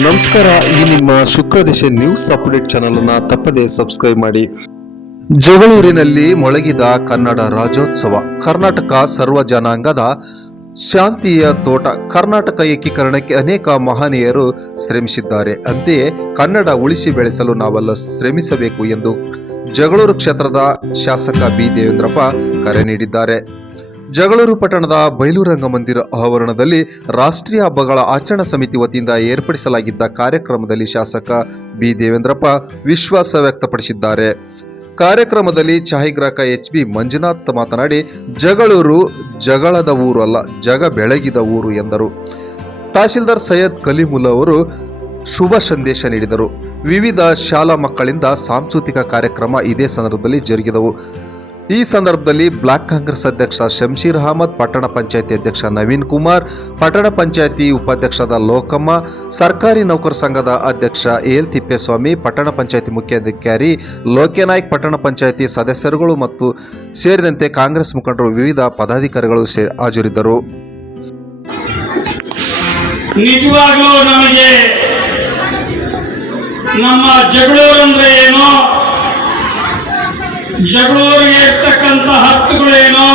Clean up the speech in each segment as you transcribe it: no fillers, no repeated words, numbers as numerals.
ನಮಸ್ಕಾರ, ಈ ನಿಮ್ಮ ಶುಕ್ರದಿಶೆ ನ್ಯೂಸ್ ಅಪ್ಡೇಟ್ ಚಾನಲ್ ಅನ್ನು ತಪ್ಪದೇ ಸಬ್ಸ್ಕ್ರೈಬ್ ಮಾಡಿ. ಜಗಳೂರಿನಲ್ಲಿ ಮೊಳಗಿದ ಕನ್ನಡ ರಾಜ್ಯೋತ್ಸವ. ಕರ್ನಾಟಕ ಸರ್ವ ಜನಾಂಗದ ಶಾಂತಿಯ ತೋಟ. ಕರ್ನಾಟಕ ಏಕೀಕರಣಕ್ಕೆ ಅನೇಕ ಮಹನೀಯರು ಶ್ರಮಿಸಿದ್ದಾರೆ. ಅಂತೆಯೇ ಕನ್ನಡ ಉಳಿಸಿ ಬೆಳೆಸಲು ನಾವೆಲ್ಲ ಶ್ರಮಿಸಬೇಕು ಎಂದು ಜಗಳೂರು ಕ್ಷೇತ್ರದ ಶಾಸಕ ಬಿ ದೇವೇಂದ್ರಪ್ಪ ಕರೆ ನೀಡಿದ್ದಾರೆ. ಜಗಳೂರು ಪಟ್ಟಣದ ಬಯಲುರಂಗ ಮಂದಿರ ಆವರಣದಲ್ಲಿ ರಾಷ್ಟ್ರೀಯ ಹಬ್ಬಗಳ ಆಚರಣಾ ಸಮಿತಿ ವತಿಯಿಂದ ಏರ್ಪಡಿಸಲಾಗಿದ್ದ ಕಾರ್ಯಕ್ರಮದಲ್ಲಿ ಶಾಸಕ ಬಿ ದೇವೇಂದ್ರಪ್ಪ ವಿಶ್ವಾಸ ವ್ಯಕ್ತಪಡಿಸಿದ್ದಾರೆ. ಕಾರ್ಯಕ್ರಮದಲ್ಲಿ ಛಾಯಾಗ್ರಾಹಕ HB ಮಂಜುನಾಥ್ ಮಾತನಾಡಿ, ಜಗಳೂರು ಜಗಳದ ಊರು ಅಲ್ಲ, ಜಗ ಬೆಳಗಿದ ಊರು ಎಂದರು. ತಹಶೀಲ್ದಾರ್ ಸೈಯದ್ ಕಲೀಮುಲ್ಲಾ ಅವರು ಶುಭ ಸಂದೇಶ ನೀಡಿದರು. ವಿವಿಧ ಶಾಲಾ ಮಕ್ಕಳಿಂದ ಸಾಂಸ್ಕೃತಿಕ ಕಾರ್ಯಕ್ರಮ ಇದೇ ಸಂದರ್ಭದಲ್ಲಿ ಜರುಗಿದವು. ಈ ಸಂದರ್ಭದಲ್ಲಿ ಬ್ಲಾಕ್ ಕಾಂಗ್ರೆಸ್ ಅಧ್ಯಕ್ಷ ಶಂಶೀರ್ ಅಹಮದ್, ಪಟ್ಟಣ ಪಂಚಾಯಿತಿ ಅಧ್ಯಕ್ಷ ನವೀನ್ ಕುಮಾರ್, ಪಟ್ಟಣ ಪಂಚಾಯಿತಿ ಉಪಾಧ್ಯಕ್ಷರಾದ ಲೋಕಮ್ಮ, ಸರ್ಕಾರಿ ನೌಕರ ಸಂಘದ ಅಧ್ಯಕ್ಷ ಎಲ್ ತಿಪ್ಪೇಸ್ವಾಮಿ, ಪಟ್ಟಣ ಪಂಚಾಯಿತಿ ಮುಖ್ಯಾಧಿಕಾರಿ ಲೋಕನಾಯ್ಕ್, ಪಟ್ಟಣ ಪಂಚಾಯಿತಿ ಸದಸ್ಯರುಗಳು ಮತ್ತು ಸೇರಿದಂತೆ ಕಾಂಗ್ರೆಸ್ ಮುಖಂಡರು, ವಿವಿಧ ಪದಾಧಿಕಾರಿಗಳು ಹಾಜರಿದ್ದರು. ನಿಜವಾಗ್ಲೂ ನಮಗೆ ನಮ್ಮ ಜಗಳೂರು ಅಂದ್ರೆ ಏನು, ಜಗಳೂರಿಗೆ ಇರ್ತಕ್ಕಂಥ ಹಕ್ಕುಗಳೇನು,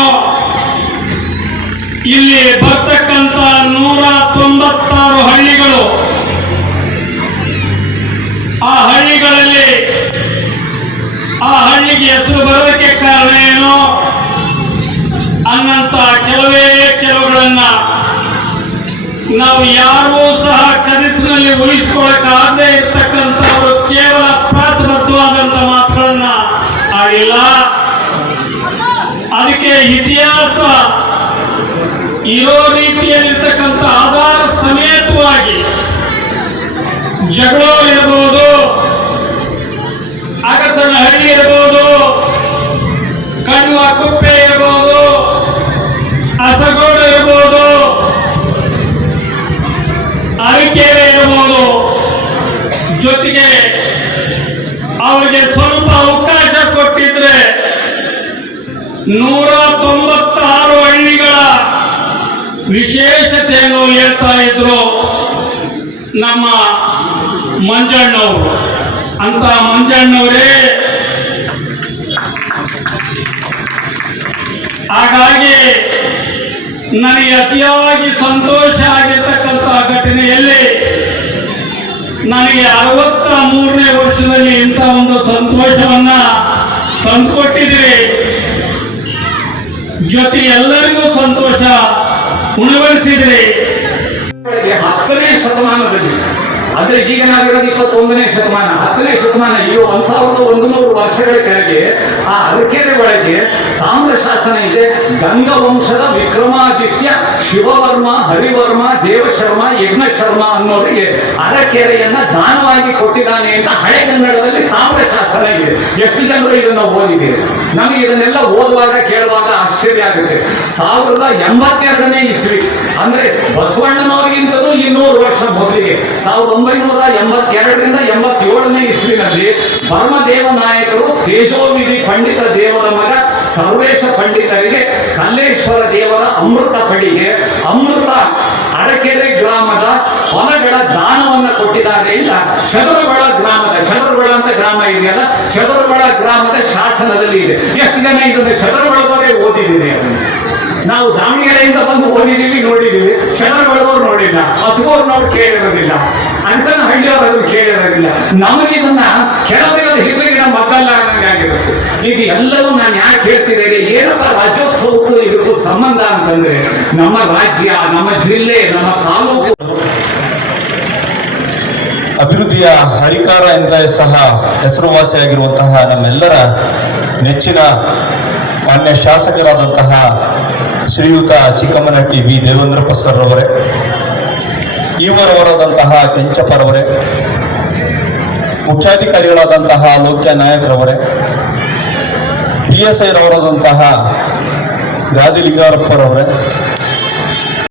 ಇಲ್ಲಿ ಬರ್ತಕ್ಕಂಥ 196 ಹಳ್ಳಿಗಳು, ಆ ಹಳ್ಳಿಗಳಲ್ಲಿ ಆ ಹಳ್ಳಿಗೆ ಹೆಸರು ಬರೋದಕ್ಕೆ ಕಾರಣ ಏನು ಅನ್ನಂತ ಕೆಲವುಗಳನ್ನ ನಾವು ಯಾರೂ ಸಹ ಕನಸಿನಲ್ಲಿ ಉಳಿಸಿಕೊಳ್ಳಕ್ಕಾಗದೇ ಇರ್ತಕ್ಕಂಥವರು ಕೇವಲ ಪ್ರಾಸಬದ್ಧವಾದಂತ ಮಾತುಗಳನ್ನ ಆಡಿಲ್ಲ. ಅದಕ್ಕೆ ಇತಿಹಾಸ ಇರೋ ರೀತಿಯಲ್ಲಿರ್ತಕ್ಕಂಥ ಆಧಾರ ಸಮೇತವಾಗಿ ಜಗಳೂರು ಇರಬಹುದು, ಅಗಸನಹಳ್ಳಿ ಇರಬಹುದು, ಕಣ್ವ ಕುಪ್ಪೆ ಇರಬಹುದು, ಅಸಗೋಡು ಇರಬಹುದು, ಅರಕೆರೆ ಇರಬಹುದು, ಜೊತೆಗೆ ಅವರಿಗೆ ಸ್ವಲ್ಪ ಅವಕಾಶ ಕೊಟ್ಟಿದ್ರೆ 196 ಹಳ್ಳಿಗಳ ವಿಶೇಷತೆಯನ್ನು ಹೇಳ್ತಾ ಇದ್ರು ನಮ್ಮ ಮಂಜಣ್ಣವರು. ಅಂತ ಮಂಜಣ್ಣವರೇ, ಹಾಗಾಗಿ ನನಗೆ ಅತಿಯಾಗಿ ಸಂತೋಷ ಆಗಿರ್ತಕ್ಕಂಥ ಘಟನೆಯಲ್ಲಿ ನನಗೆ 63ನೇ ವರ್ಷದಲ್ಲಿ ಇಂಥ ಒಂದು ಸಂತೋಷವನ್ನ ತಂದುಕೊಟ್ಟಿದ್ದೀರಿ. ಜೊತೆಗೆ ಎಲ್ಲರಿಗೂ ಸಂತೋಷ ಉಣಬಡಿಸಿದ್ರಿ. 10ನೇ ಶತಮಾನದಲ್ಲಿ, ಅಂದ್ರೆ ಈಗ ನಾವಿರೋದು 21ನೇ ಶತಮಾನ, 10ನೇ ಶತಮಾನ, ಇವು 1100 ವರ್ಷಗಳ ಕೆಳಗೆ ಆ ಅರಕೆರೆ ಒಳಗೆ ತಾಮ್ರ ಶಾಸನ ಇದೆ. ಗಂಗವಂಶದ ವಿಕ್ರಮಾದಿತ್ಯ ಶಿವವರ್ಮ, ಹರಿವರ್ಮ, ದೇವಶರ್ಮ, ಯಜ್ಞಶರ್ಮ ಅನ್ನೋರಿಗೆ ಅರಕೆರೆಯನ್ನ ದಾನವಾಗಿ ಕೊಟ್ಟಿದ್ದಾನೆ ಅಂತ ಹಳೆಗನ್ನಡದಲ್ಲಿ ತಾಮ್ರ ಶಾಸನ ಇದೆ. ಎಷ್ಟು ಜನರು ಇದನ್ನ ಓದಿದೆ? ನಮಗೆ ಇದನ್ನೆಲ್ಲ ಓದುವಾಗ ಕೇಳುವಾಗ ಆಶ್ಚರ್ಯ ಆಗುತ್ತೆ. 1082ನೇ ಇಸ್ವಿ, ಅಂದ್ರೆ ಬಸವಣ್ಣನವರಿಗಿಂತಲೂ 200 ವರ್ಷ ಮೊದಲಿಗೆ 1982ರಿಂದ 87ನೇ ಇಸ್ವಿನಲ್ಲಿ ಭರ್ಮದೇವನಾಯಕರು ತೇಜೋವಿಧಿ ಪಂಡಿತ ದೇವರ ಮಗ ಸರ್ವೇಶ ಪಂಡಿತರಿಗೆ ಕಲ್ಲೇಶ್ವರ ದೇವರ ಅಮೃತ ಪಡಿಗೆ ಅಮೃತ ಅರಕೆರೆ ಗ್ರಾಮದ ಹೊಲಗಳ ದಾನವನ್ನ ಕೊಟ್ಟಿದ್ದಾರೆ ಇಲ್ಲ ಚದುರುಬಳ ಅಂತ ಗ್ರಾಮ ಇದೆಯಲ್ಲ, ಚದುರುಬಳ ಗ್ರಾಮದ ಶಾಸನದಲ್ಲಿ ಇದೆ. ಎಷ್ಟು ಜನ ಇದನ್ನು ಚದುರುಬಳದವರೇ ಓದಿದ್ದೀರಿ? ನಾವು ದಾವಣಗೆರೆಯಿಂದ ಬಂದು ಓದಿದ್ದೀವಿ, ನೋಡಿದ್ದೀವಿ. ಚದುರುಬಳದವ್ರು ನೋಡಿಲ್ಲ, ಹಸುಗೋರ್ನವ್ರು ಕೇಳಿರೋದಿಲ್ಲ, ಅನ್ಸನಹಳ್ಳಿಯವರು ಅದನ್ನು ಕೇಳಿರೋದಿಲ್ಲ. ನಮಗಿದನ್ನ ಕೆಲವರಿಗೆ ಹಿರಿಗಿಡ ಮದ್ದಲ್ಲ ಆಗಿರುತ್ತೆ. ಇದು ಎಲ್ಲರೂ ನಾನು ಯಾಕೆ ಹೇಳ್ತಿದ್ದೇನೆ, ಏನಪ್ಪ ರಾಜ್ಯೋತ್ಸವಕ್ಕೂ ಇದಕ್ಕೂ ಸಂಬಂಧ ಅಂತಂದ್ರೆ, ನಮ್ಮ ರಾಜ್ಯ, ನಮ್ಮ ಜಿಲ್ಲೆ, ನಮ್ಮ ತಾಲೂಕು ಅಭಿವೃದ್ಧಿಯ ಹರಿಕಾರ ಎಂದ ಸಹ ಹೆಸರುವಾಸಿಯಾಗಿರುವಂತಹ ನಮ್ಮೆಲ್ಲರ ನೆಚ್ಚಿನ ಮಾನ್ಯ ಶಾಸಕರಾದಂತಹ ಶ್ರೀಯುತ ಚಿಕ್ಕಮ್ಮನಹಟ್ಟಿ ಬಿ ದೇವೇಂದ್ರಪ್ಪ ಸರ್ ಅವರೇ, ಇವರವರಾದಂತಹ ಕೆಂಚಪ್ಪರವರೇ, ಮುಖ್ಯಾಧಿಕಾರಿಗಳಾದಂತಹ ಲೋಕ್ಯ ನಾಯಕರವರೇ, PSI ರವರಾದಂತಹ ಗಾದಿಲಿಂಗಾರಪ್ಪರವರೇ,